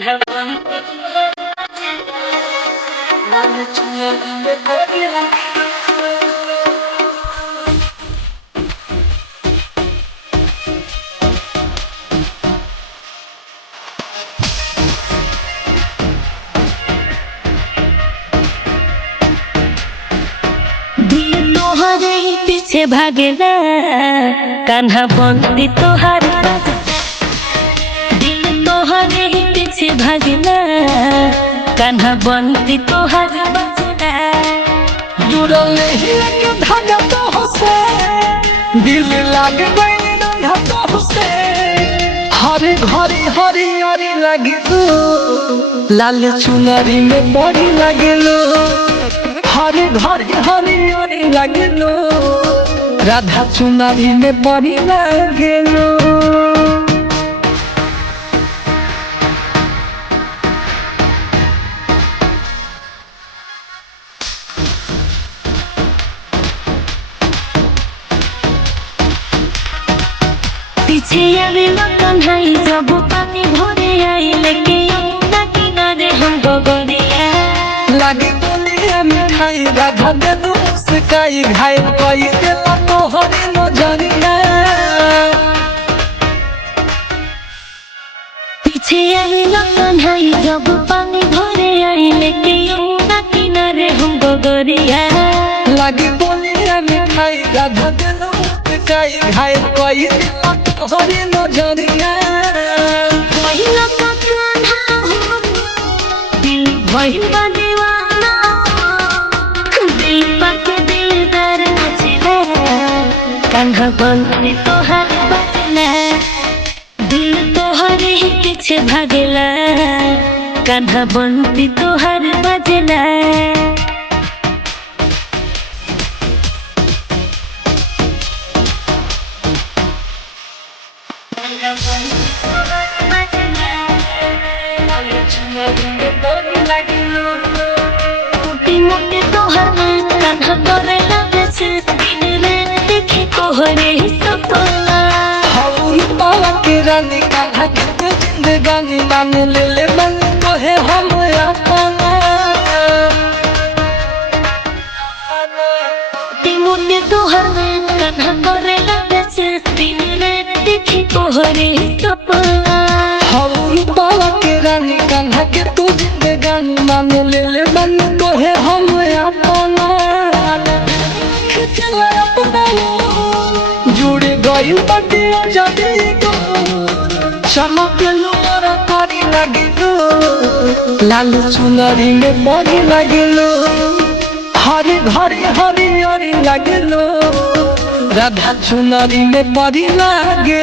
कान्हा तोहरे पीछे भागेला कान्हा बंदी तोहार दिल तोहरे पीछे भागेला कान्हा बंदी तोहार जुड़ल ही के धागा तो होसे दिल लाग गई ना तो होसे हरे घरे हरी हरी लगे लाल चुनरी में बड़ी लगे हरे घरे हरी हरी लगे राधा चुनरी में बड़ी लगे पीछे आवेला कन्हाई जब पानी भरे आई लेके यमुना किनारे हम गोगरिया लागे बोलिया मिठाई राधा दे मुस्काई घायल कोई दिला तो हरी नजरिया पीछे आवेला कन्हाई जब पानी भरे आई लेके यमुना किनारे हम गोगरिया लागे बोलिया मिठाई राधा दे मुस्काई घायल कोई दिला तो हरी नजरिया पहिला का कान्हा हो दिल भइल दीवाना दिल पाके दिलदार नचले कान्हा बंदी तोहार बचले दिल तोहरे ही पीछे भागेला कान्हा बंदी तोहार बजला मोटी मोटी तोहर कान्हा तोरे लगे से दिन रात देखी तोहरे ही सपना हौल पाला के रानी कान्हा के तो जिंदगानी मान ले मन तो है हम अपना मोटी तोहर कान्हा तोरे लगे से दिन रात देखी तोहरे ही सपना हौल पाला के रानी कान्हा के तो जिंदगानी मान ले मन तो है हम अपना चला अपना जुड़ गई बटिया जाती को चमक लुरा कारी लगी लाल चुनरी में बड़ी लगे हरे घरे हरी हरी लगे राधा चुनरी में बड़ी लगे